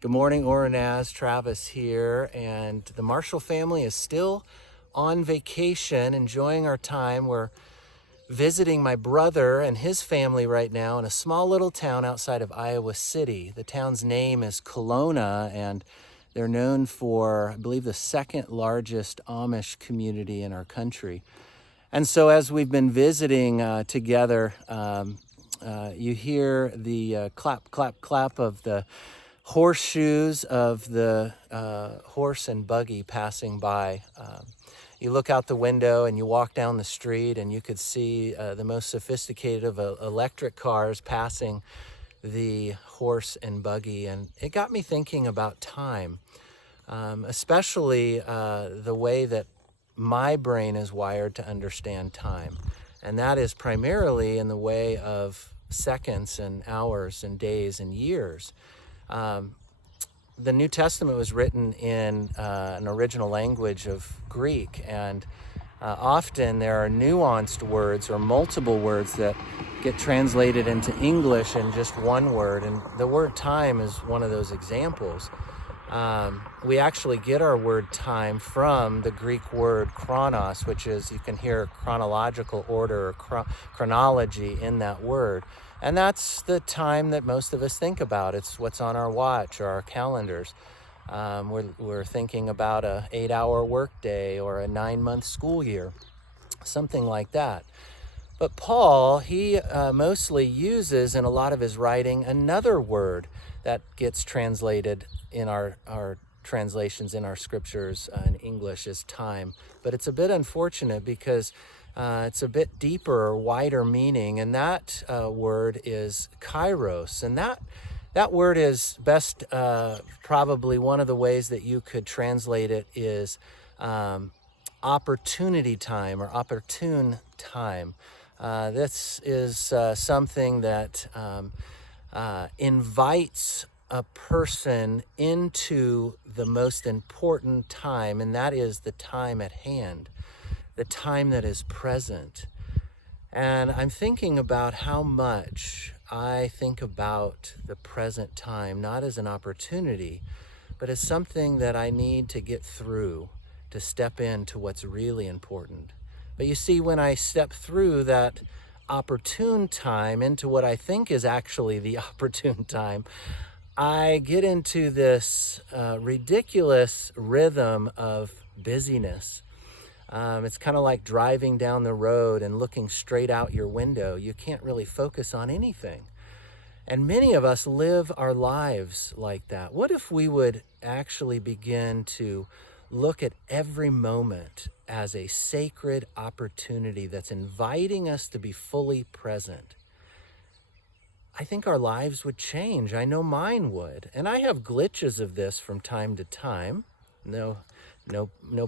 Good morning, OroNaz. Travis here, and the Marshall family is still on vacation, enjoying our time. We're visiting my brother and his family right now in a small little town outside of Iowa City. The town's name is Kelowna, and they're known for, I believe, the second largest Amish community in our country. And so as we've been visiting together, you hear the clap, clap, clap of the horseshoes of the horse and buggy passing by. You look out the window and you walk down the street and you could see the most sophisticated of electric cars passing the horse and buggy. And it got me thinking about time, especially the way that my brain is wired to understand time. And that is primarily in the way of seconds and hours and days and years. The New Testament was written in an original language of Greek, and often there are nuanced words or multiple words that get translated into English in just one word, and the word time is one of those examples. We actually get our word time from the Greek word chronos, which is, you can hear chronological order or chronology in that word. And that's the time that most of us think about. It's what's on our watch or our calendars. We're thinking about a 8-hour workday or a 9-month school year, something like that. But Paul, he mostly uses in a lot of his writing another word that gets translated in our translations in our scriptures in English as time. But it's a bit unfortunate because it's a bit deeper or wider meaning, and that word is kairos. And that word is best, probably one of the ways that you could translate it is opportunity time or opportune time. This is something that invites a person into the most important time, and that is the time at hand, the time that is present. And I'm thinking about how much I think about the present time, not as an opportunity, but as something that I need to get through, to step into what's really important. But you see, when I step through that opportune time into what I think is actually the opportune time, I get into this ridiculous rhythm of busyness. It's kind of like driving down the road and looking straight out your window. You can't really focus on anything. And many of us live our lives like that. What if we would actually begin to look at every moment as a sacred opportunity that's inviting us to be fully present? I think our lives would change. I know mine would. And I have glitches of this from time to time. No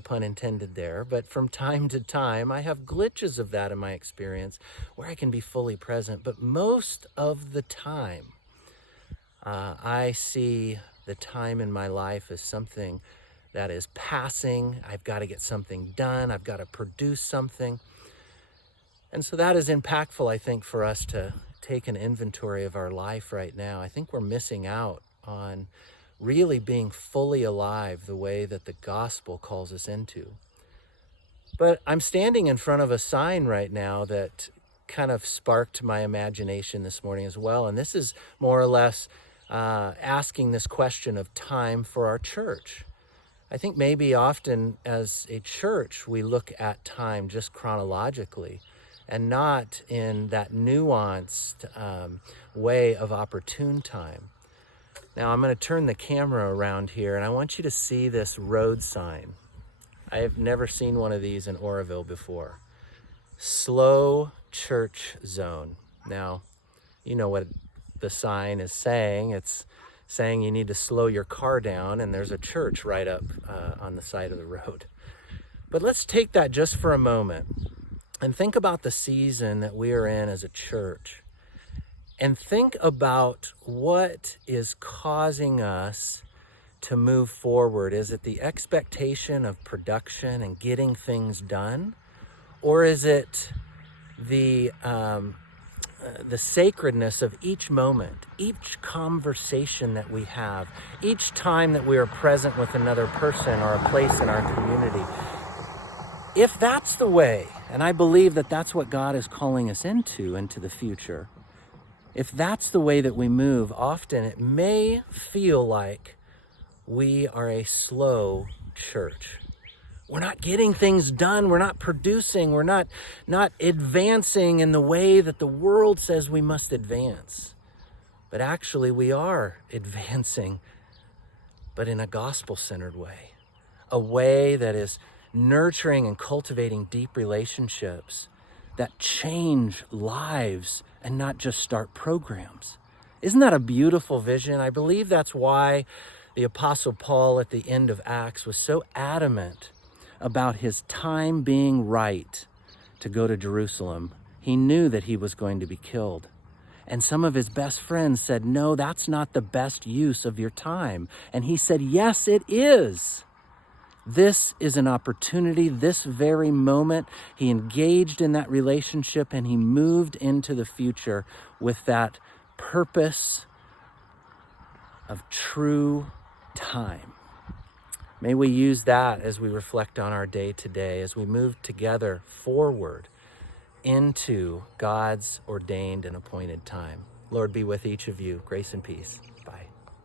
pun intended there. But from time to time, I have glitches of that in my experience where I can be fully present. But most of the time, I see the time in my life as something that is passing. I've got to get something done. I've got to produce something. And so that is impactful, I think, for us to take an inventory of our life right now. I think we're missing out on really being fully alive the way that the gospel calls us into. But I'm standing in front of a sign right now that kind of sparked my imagination this morning as well. And this is more or less asking this question of time for our church. I think maybe often as a church, we look at time just chronologically and not in that nuanced way of opportune time. Now I'm going to turn the camera around here, and I want you to see this road sign. I have never seen one of these in Oroville before. Slow church zone. Now, you know what the sign is saying. It's saying you need to slow your car down, and there's a church right up on the side of the road. But let's take that just for a moment and think about the season that we are in as a church. And think about what is causing us to move forward. Is it the expectation of production and getting things done? Or is it the the sacredness of each moment, each conversation that we have, each time that we are present with another person or a place in our community. If that's the way, and I believe that that's what God is calling us into the future, if that's the way that we move, often it may feel like we are a slow church. We're not getting things done. We're not producing. We're not advancing in the way that the world says we must advance. But actually we are advancing, but in a gospel-centered way, a way that is nurturing and cultivating deep relationships that change lives and not just start programs. Isn't that a beautiful vision? I believe that's why the Apostle Paul at the end of Acts was so adamant about his time being right to go to Jerusalem. He knew that he was going to be killed. And some of his best friends said, no, that's not the best use of your time. And he said, yes, it is. This is an opportunity, this very moment. He engaged in that relationship and he moved into the future with that purpose of true time. May we use that as we reflect on our day today, as we move together forward into God's ordained and appointed time. Lord, be with each of you. Grace and peace.